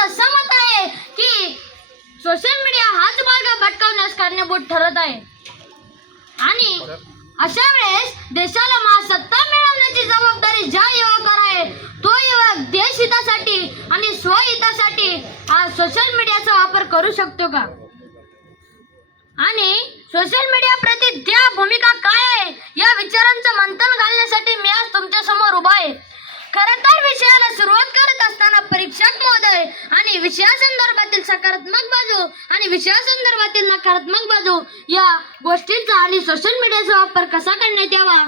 माझं असं मत आहे की सोशल मीडिया हाच मार्ग भटकवण्यास कारणीभूत ठरत आहे आणि अशा वेळेस देशाला महासत्ता मिळवण्याची जबाबदारी ज्या युवकावर आहे तो युवक देशहितासाठी आणि स्वहितासाठी हा सोशल मीडियाचा वापर करू शकतो का आणि सोशल मीडिया प्रति त्या भूमिका काय आहे या विचारांचं मंथन घालण्यासाठी मी आज तुमच्या समोर उभा आहे। खरं तर विषयाला सुरुवात करत असताना परीक्षक महोदय आणि विषयासंदर्भातील सकारात्मक बाजू आणि विषयासंदर्भातील नकारात्मक बाजू या गोष्टींचा आणि सोशल मीडियाचा वापर कसा करण्यात यावा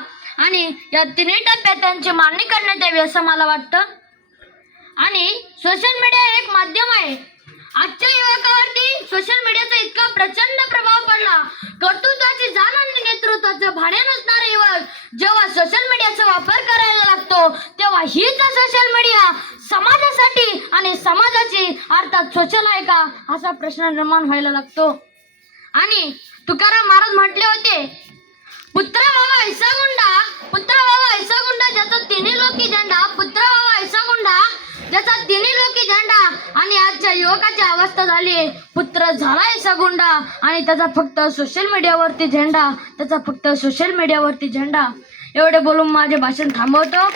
आणि या तिन्ही टप्प्यात त्यांची मांडणी करण्यात यावी असं मला वाटतं। आणि सोशल मीडिया एक माध्यम आहे। आजच्या युवकावरती सोशल मीडियाचा इतका प्रचंड प्रभाव पडला, कर्तृत्वाची जाण आणि नेतृत्वाचं भाडे नसणारे युवक जेव्हा सोशल मीडियाचा वापर करायला लागतो तेव्हा हीच सोशल मीडिया समाजासाठी आणि समाजाची अर्थात सोशल आहे का असा प्रश्न निर्माण व्हायला लागतो। आणि तुकाराम महाराज म्हटले होते, पुत्र व्हावा ऐसा गुंडा, पुत्र व्हावा ऐसा गुंडा ज्याचा तिन्ही लोकी झेंडा, पुत्र व्हावा ऐसा गुंडा ज्याचा तिन्ही लोकी झेंडा। आणि आजच्या युवकाची अवस्था झाली पुत्र झाला ऐसा गुंडा आणि त्याचा फक्त सोशल मीडियावरती झेंडा, त्याचा फक्त सोशल मीडियावरती झेंडा। एवढे बोलून माझे भाषण थांबवतो।